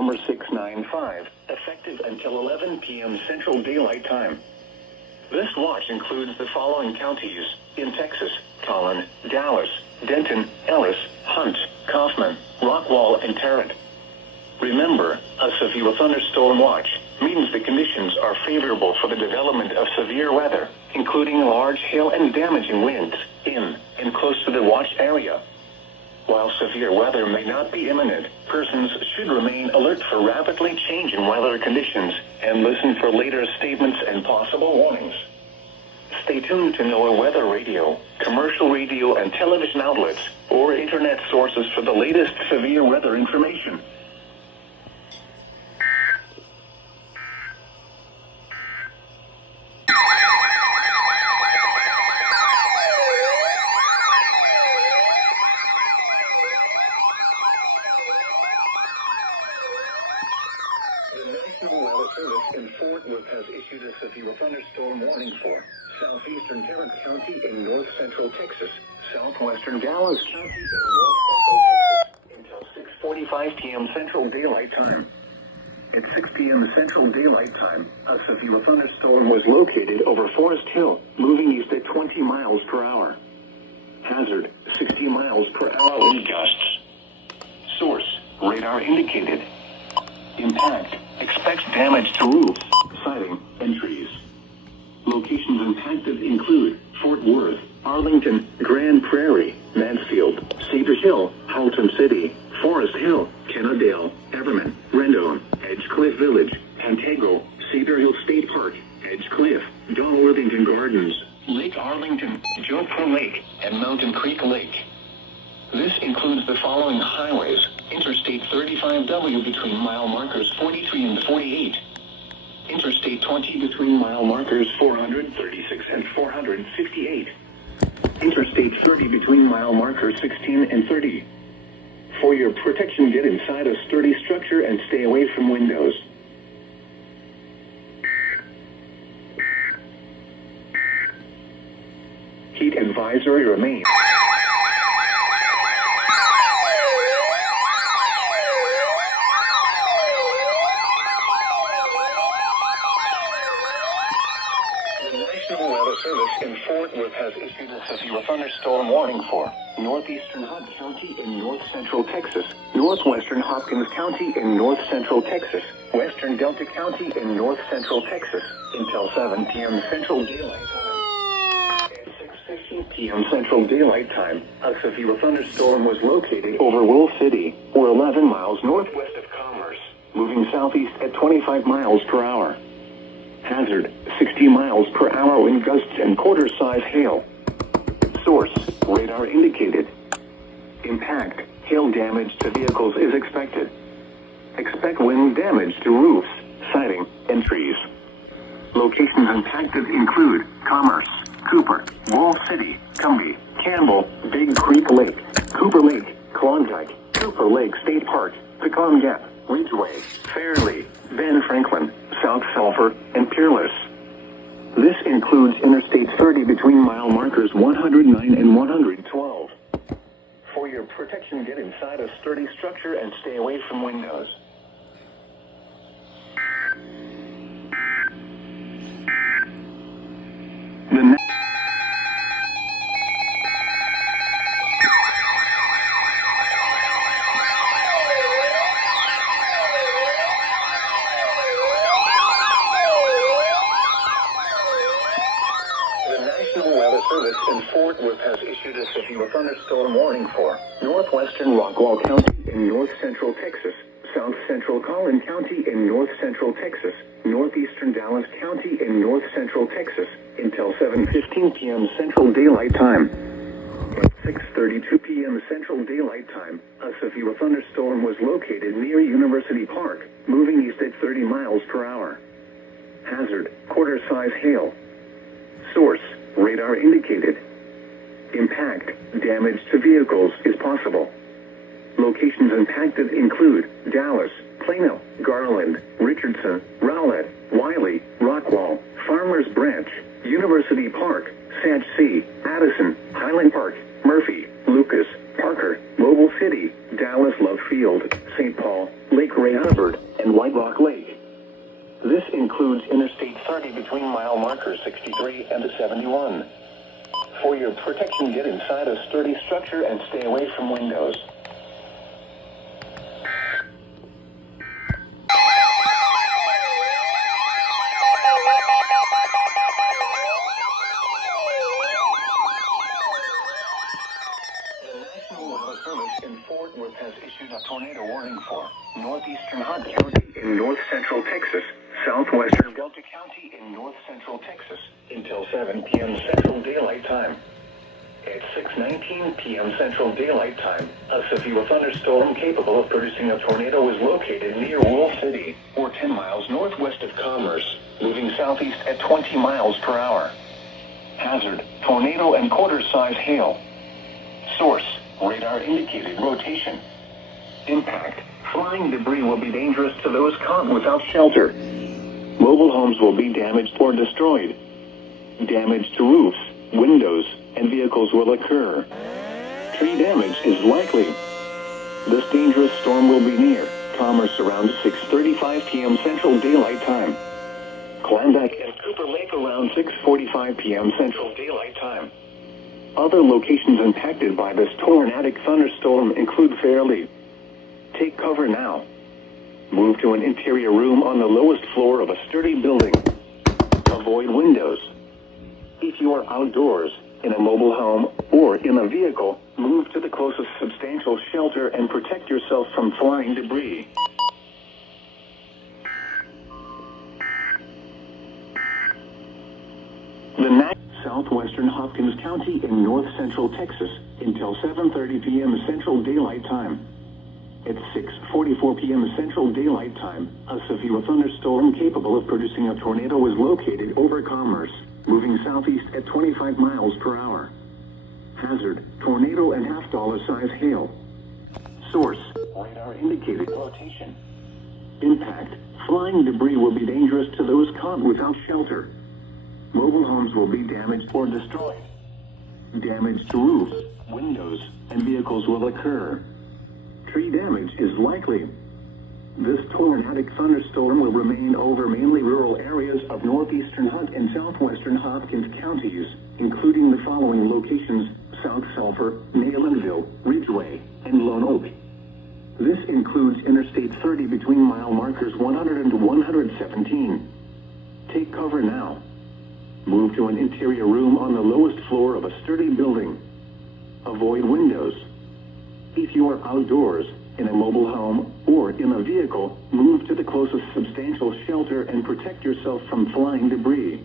number 695, effective until 11 p.m. Central Daylight Time. This watch includes the following counties in Texas: Collin, Dallas, Denton, Ellis, Hunt, Kaufman, Rockwall, and Tarrant. Remember, a severe thunderstorm watch means the conditions are favorable for the development of severe weather, including large hail and damaging winds in and close to the watch area. While severe weather may not be imminent, persons should remain alert for rapidly changing weather conditions and listen for later statements and possible warnings. Stay tuned to NOAA weather radio, commercial radio and television outlets, or internet sources for the latest severe weather information. Fort Worth has issued a severe thunderstorm warning for southeastern Tarrant County in north central Texas, southwestern Dallas County in north central Texas until 6:45 p.m. Central Daylight Time. At 6 p.m. Central Daylight Time, a severe thunderstorm was located over Forest Hill, moving east at 20 miles per hour. Hazard, 60 miles per hour wind gusts. Source, radar indicated. Impact, expects damage to roofs, siding, and trees. Locations impacted include Fort Worth, Arlington, Grand Prairie, Mansfield, Cedar Hill, Haltom City, Forest Hill, Kennedale, Everman, Rendon, Edge Cliff Village, Pantego, Cedar Hill State Park, Edge Cliff, Donworthington Gardens, Lake Arlington, Joker Lake, and Mountain Creek Lake. This includes the following highways: Interstate 35W between mile markers 43 and 48. Interstate 20 between mile markers 436 and 458. Interstate 30 between mile markers 16 and 30. For your protection, get inside a sturdy structure and stay away from windows. Heat advisory remains. Service in Fort Worth has issued a severe thunderstorm warning for northeastern Hunt County in north central Texas, northwestern Hopkins County in north central Texas, western Delta County in north central Texas until 7 p.m. Central Daylight Time. At 6:15 p.m. Central Daylight Time, a severe thunderstorm was located over Wolf City, or 11 miles northwest of Commerce, moving southeast at 25 miles per hour. Hazard, 60 miles per hour wind gusts and quarter-size hail. Source, radar indicated. Impact, hail damage to vehicles is expected. Expect wind damage to roofs, siding, and trees. Locations impacted include Commerce, Cooper, Wolf City, Cumbie, Campbell, Big Creek Lake, Cooper Lake, Klondike, Cooper Lake State Park, Pecan Gap, Ridgeway, Fairley, Ben Franklin, South Sulphur, and Peerless. This includes Interstate 30 between mile markers 109 and 112. For your protection, get inside a sturdy structure and stay away from windows. Service in Fort Worth has issued a severe thunderstorm warning for northwestern Rockwall County in north central Texas, south central Collin County in north central Texas, northeastern Dallas County in north central Texas until 7:15 p.m. Central Daylight Time. At 6:32 p.m. Central Daylight Time, a severe thunderstorm was located near University Park, moving east at 30 miles per hour. Hazard, quarter-size hail. Source, radar indicated. Impact, damage to vehicles is possible. Locations impacted include Dallas, Plano, Garland, Richardson, Rowlett, Wiley, Rockwall, Farmers Branch, University Park, Satch C, Addison, Highland Park, Murphy, Lucas, Parker, Mobile City, Dallas Love Field, St. Paul, Lake Ray Hubbard, and White Rock Lake. This includes Interstate 30 between mile markers 63 and 71. For your protection, get inside a sturdy structure and stay away from windows. The National Weather Service in Fort Worth has issued a tornado warning for northeastern Hunt County in north central Texas, southwestern Delta County in north central Texas until 7 p.m. Central Daylight Time. At 6:19 p.m. Central Daylight Time, a severe thunderstorm capable of producing a tornado was located near Wolf City, or 10 miles northwest of Commerce, moving southeast at 20 miles per hour. Hazard: tornado and quarter-size hail. Source: radar indicated rotation. Impact: flying debris will be dangerous to those caught without shelter. Mobile homes will be damaged or destroyed. Damage to roofs, windows, and vehicles will occur. Tree damage is likely. This dangerous storm will be near Commerce around 6:35 p.m. Central Daylight Time. Klondike and Cooper Lake around 6:45 p.m. Central Daylight Time. Other locations impacted by this tornadic thunderstorm include Fairleigh. Take cover now. Move to an interior room on the lowest floor of a sturdy building. Avoid windows. If you are outdoors, in a mobile home, or in a vehicle, move to the closest substantial shelter and protect yourself from flying debris. Southwestern Hopkins County in north central Texas until 7:30 p.m. Central Daylight Time. At 6:44 p.m. Central Daylight Time, a severe thunderstorm capable of producing a tornado was located over Commerce, moving southeast at 25 miles per hour. Hazard: tornado and half-dollar-size hail. Source: radar indicated rotation. Impact: flying debris will be dangerous to those caught without shelter. Mobile homes will be damaged or destroyed. Damage to roofs, windows, and vehicles will occur. Tree damage is likely. This tornadic thunderstorm will remain over mainly rural areas of northeastern Hunt and southwestern Hopkins counties, including the following locations: South Sulphur, Naylandville, Ridgeway, and Lone Oak. This includes Interstate 30 between mile markers 100 and 117. Take cover now. Move to an interior room on the lowest floor of a sturdy building. Avoid windows. If you are outdoors, in a mobile home, or in a vehicle, move to the closest substantial shelter and protect yourself from flying debris.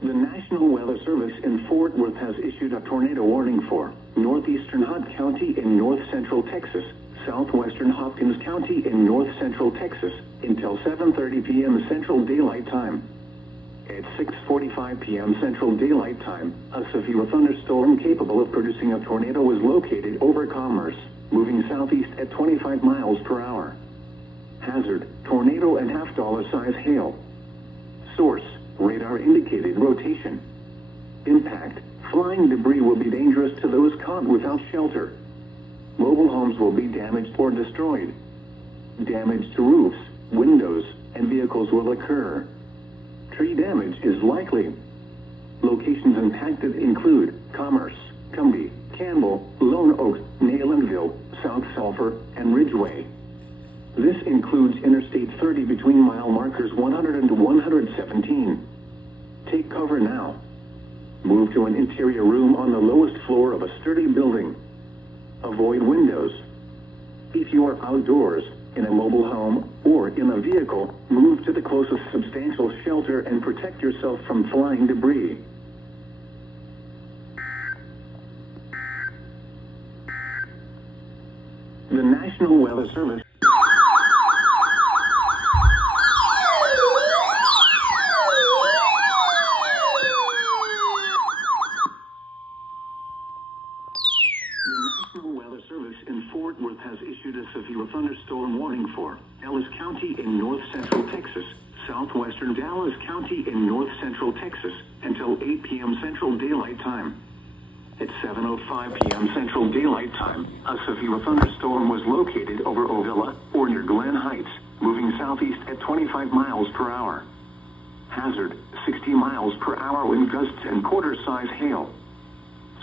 The National Weather Service in Fort Worth has issued a tornado warning for northeastern Hunt County in north central Texas, southwestern Hopkins County in north central Texas until 7:30 p.m. Central Daylight Time. At 6:45 p.m. Central Daylight Time, a severe thunderstorm capable of producing a tornado was located over Commerce, moving southeast at 25 miles per hour. Hazard: tornado and half-dollar-size hail. Source: radar indicated rotation. Impact: flying debris will be dangerous to those caught without shelter. Mobile homes will be damaged or destroyed. Damage to roofs, windows, and vehicles will occur. Tree damage is likely. Locations impacted include Commerce, Cumbie, Campbell, Lone Oak, Naylandville, South Sulphur, and Ridgeway. This includes Interstate 30 between mile markers 100 and 117. Take cover now. Move to an interior room on the lowest floor of a sturdy building. Avoid windows. If you are outdoors, in a mobile home, or in a vehicle, move to the closest substantial shelter and protect yourself from flying debris. The National Weather Service warning for Ellis County in north central Texas, southwestern Dallas County in north central Texas, until 8 p.m. Central Daylight Time. At 7:05 p.m. Central Daylight Time, a severe thunderstorm was located over Ovilla, or near Glen Heights, moving southeast at 25 miles per hour. Hazard, 60 miles per hour wind gusts and quarter-size hail.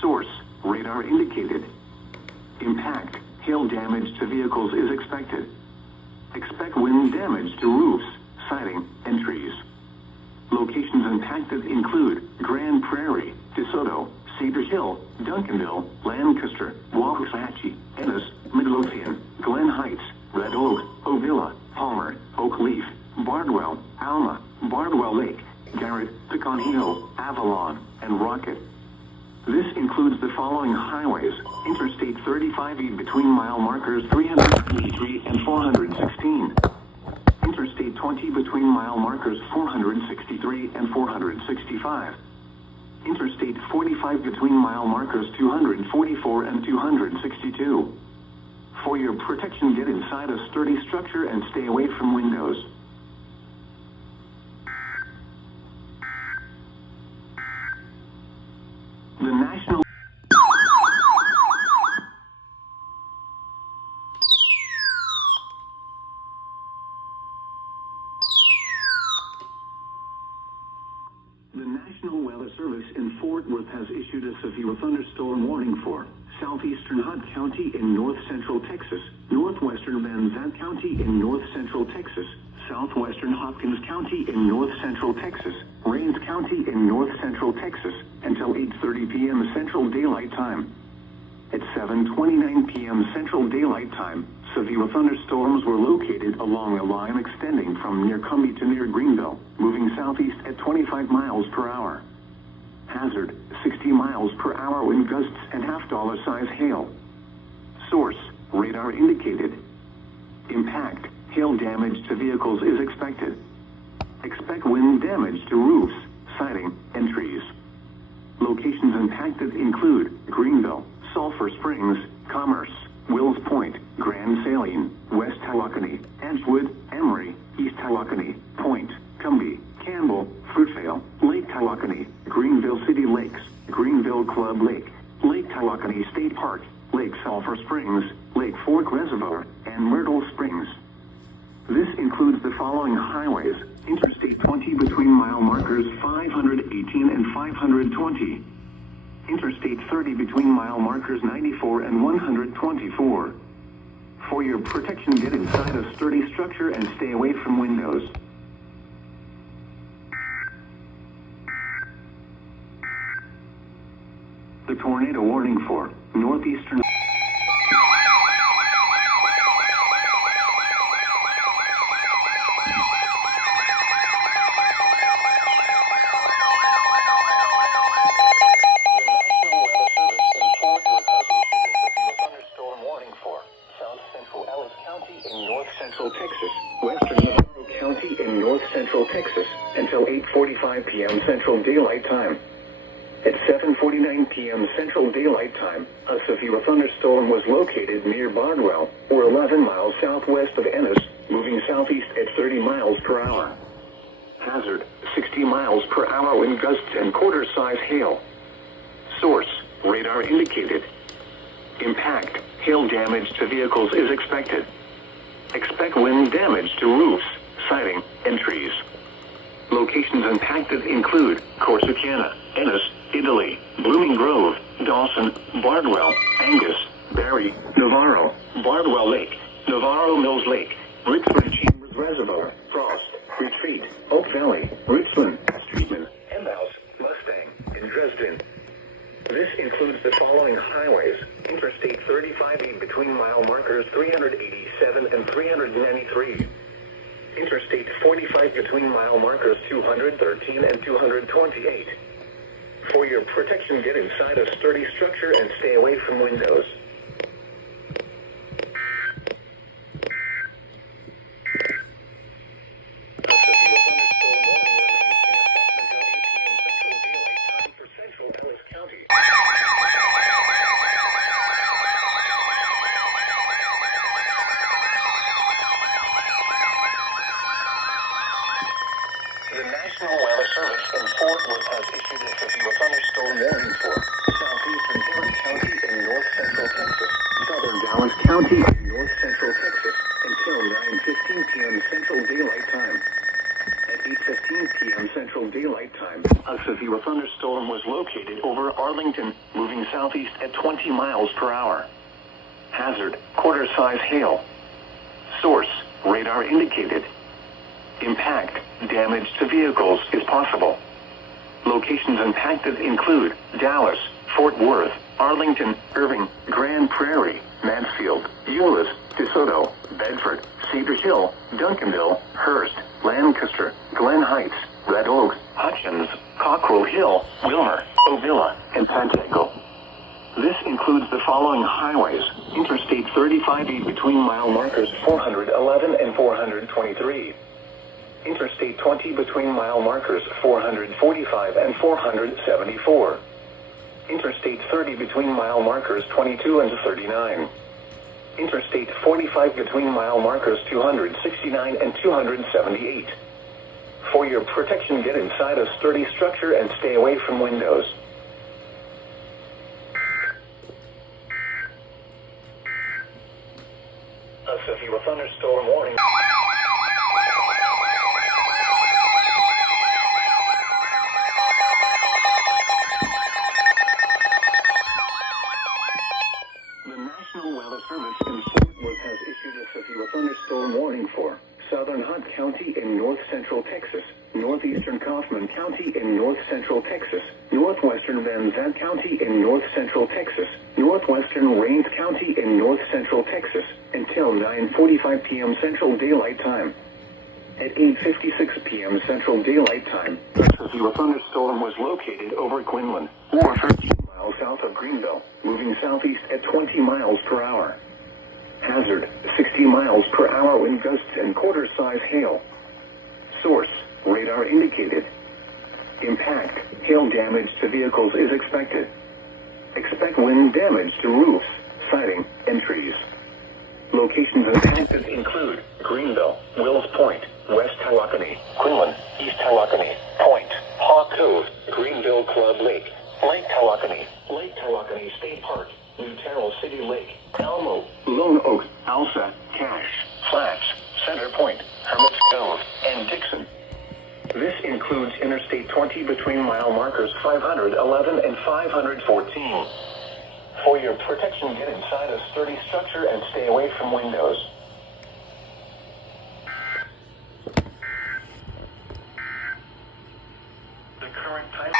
Source, radar indicated. Impact, hail damage to vehicles is expected. Expect wind damage to roofs, siding, and trees. Locations impacted include Grand Prairie, DeSoto, Cedar Hill, Duncanville, Lancaster, Waxahachie, Ennis, Midlothian, Glen Heights, Red Oak, Ovilla, Palmer, Oak Leaf, Bardwell, Alma, Bardwell Lake, Garrett, Pecan Hill, Avalon, and Rocket. This includes the following highways: Interstate 35E between mile markers 393 and 416. Interstate 20 between mile markers 463 and 465. Interstate 45 between mile markers 244 and 262. For your protection, get inside a sturdy structure and stay away from windows. The National Weather Service in Fort Worth has issued a severe thunderstorm warning for southeastern Hunt County in north central Texas, northwestern Van Zandt County in north central Texas, southwestern Hopkins County in north central Texas, Rains County in north central Texas, until 8:30 p.m. Central Daylight Time. At 7:29 p.m. Central Daylight Time, severe thunderstorms were located along a line extending from near Cumbie to near Greenville, moving southeast at 25 miles per hour. Hazard, 60 miles per hour wind gusts and half-dollar size hail. Source, radar indicated. Impact, hail damage to vehicles is expected. Expect wind damage to roofs, siding, and trees. Locations impacted include Greenville, Sulphur Springs, Commerce, Wills Point, Grand Saline, West Tawakoni, Edgewood, Emory, East Tawakoni, Point, Cumbie, Campbell, Fruitvale, Lake Tawakoni, Greenville City Lakes, Greenville Club Lake, Lake Tawakoni State Park, Lake Sulphur Springs, Lake Fork Reservoir, and Myrtle Springs. This includes the following highways: Interstate 20 between mile markers 518 and 520. Interstate 30 between mile markers 94 and 124. For your protection, get inside a sturdy structure and stay away from windows. The tornado warning for northeastern Texas, western Navarro County in north central Texas, until 8:45 p.m. Central Daylight Time. At 7:49 p.m. Central Daylight Time, a severe thunderstorm was located near Bardwell, or 11 miles southwest of Ennis, moving southeast at 30 miles per hour. Hazard, 60 miles per hour wind gusts and quarter-size hail. Source, radar indicated. Impact, hail damage to vehicles is expected. Expect wind damage to roofs, siding, and trees. Locations impacted include Corsicana, Ennis, Italy, Blooming Grove, Dawson, Bardwell, Angus, Barry, Navarro, Bardwell Lake, Navarro Mills Lake, Richmond Chambers Reservoir, Frost, Retreat, Oak Valley, Richland, Streetman, Emhouse, Mustang, and Dresden. This includes the following highways: Interstate 35E between mile markers 387 and 393. Interstate 45 between mile markers 213 and 228. For your protection, get inside a sturdy structure and stay away from windows. Service in Fort Worth has issued a severe thunderstorm warning for southeastern Tarrant County in north central Texas, southern Dallas County in north central Texas until 9:15 p.m. Central Daylight Time. At 8:15 p.m. Central Daylight Time, a severe thunderstorm was located over Arlington, moving southeast at 20 miles per hour. Hazard, quarter-size hail. Source, radar indicated. Impact, damage to vehicles is possible. Locations impacted include Dallas, Fort Worth, Arlington, Irving, Grand Prairie, Mansfield, Euless, DeSoto, Bedford, Cedar Hill, Duncanville, Hearst, Lancaster, Glen Heights, Red Oak, Hutchins, Cockrell Hill, Wilmer, Ovilla, and Pantego. This includes the following highways: Interstate 35E between mile markers 411 and 423. Interstate 20 between mile markers 445 and 474. Interstate 30 between mile markers 22 and 39. Interstate 45 between mile markers 269 and 278. For your protection, get inside a sturdy structure and stay away from windows. A severe thunderstorm warning. The National Weather Service in Fort Worth has issued a severe thunderstorm warning for southern Hunt County in north central Texas, northeastern Kaufman County in north central Texas, northwestern Van Zandt County in north central Texas, northwestern Rains County in north central Texas, until 9:45 p.m. Central Daylight Time. At 8:56 p.m. Central Daylight Time, a severe thunderstorm was located over Quinlan, or 13 miles south of Greenville, moving southeast at 20 miles per hour. Hazard, 60 miles per hour wind gusts and quarter-size hail. Source, radar indicated. Impact, hail damage to vehicles is expected. Expect wind damage to roofs, siding, and trees. Locations impacted include Greenville, Wills Point, West Tawakoni, Quinlan, East Tawakoni, Point, Hawk Cove, Greenville Club Lake, Lake Tawakoni State Park, New Terrell City Lake, Elmo, Lone Oak, Alsa, Cache, Flats, Center Point, Hermit's Cove, and Dixon. This includes Interstate 20 between mile markers 511 and 514. For your protection, get inside a sturdy structure and stay away from windows. The current time.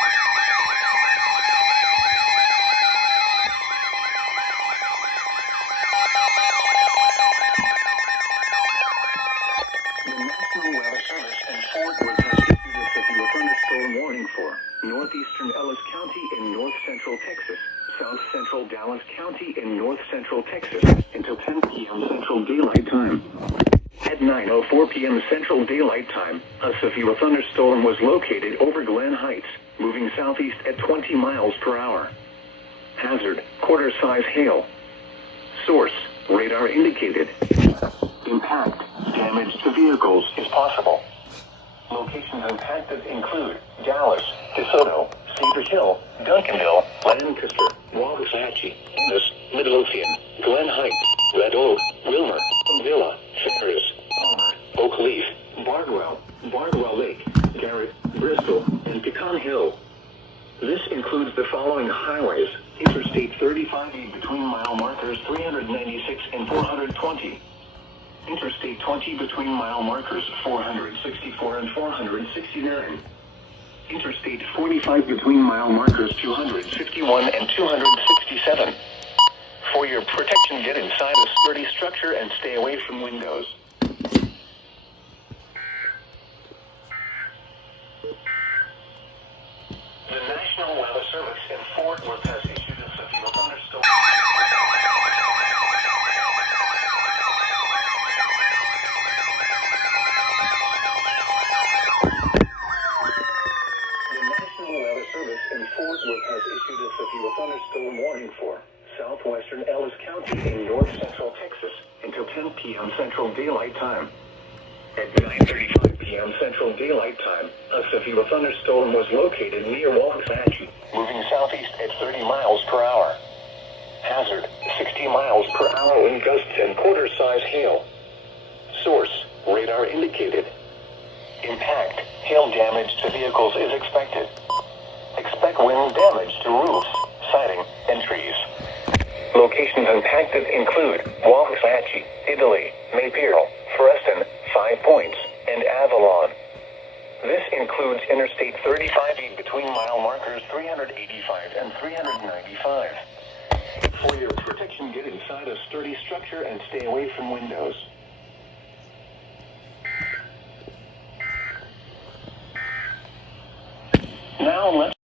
The National Weather Service in Fort Worth has issued a severe thunderstorm warning for northeastern Ellis County in north central Texas, south central Dallas County in north central Texas until 10 p.m. Central Daylight Time. At 9:04 p.m. Central Daylight Time, a severe thunderstorm was located over Glen Heights, moving southeast at 20 miles per hour. Hazard, quarter-size hail. Source, radar indicated. Impact, damage to vehicles is possible. Locations impacted include Dallas, DeSoto, Cedar Hill, Duncanville, Lancaster, Wasatch, Ennis, Midlothian, Glen Heights, Red Oak, Wilmer, Villa, Ferris, Palmer, Oak Leaf, Bardwell Lake, Garrett, Bristol, and Pecan Hill. This includes the following highways: Interstate 35E between mile markers 396 and 420. Interstate 20 between mile markers 464 and 469. Interstate 45 between mile markers 251 and 267. For your protection, get inside a sturdy structure and stay away from windows. The National Weather Service in Fort Worth has issued a severe thunderstorm. In Fort Worth has issued a severe thunderstorm warning for southwestern Ellis County in north central Texas until 10 p.m. Central Daylight Time. At 9:35 p.m. Central Daylight Time, a severe thunderstorm was located near Waxahachie, moving southeast at 30 miles per hour. Hazard, 60 miles per hour wind gusts and quarter-size hail. Source, radar indicated. Impact, hail damage to vehicles is expected. Expect wind damage to roofs, siding, and trees. Locations impacted include Waxahachie, Italy, Maypero, Freston, 5 Points, and Avalon. This includes Interstate 35E between mile markers 385 and 395. For your protection, get inside a sturdy structure and stay away from windows. Now let's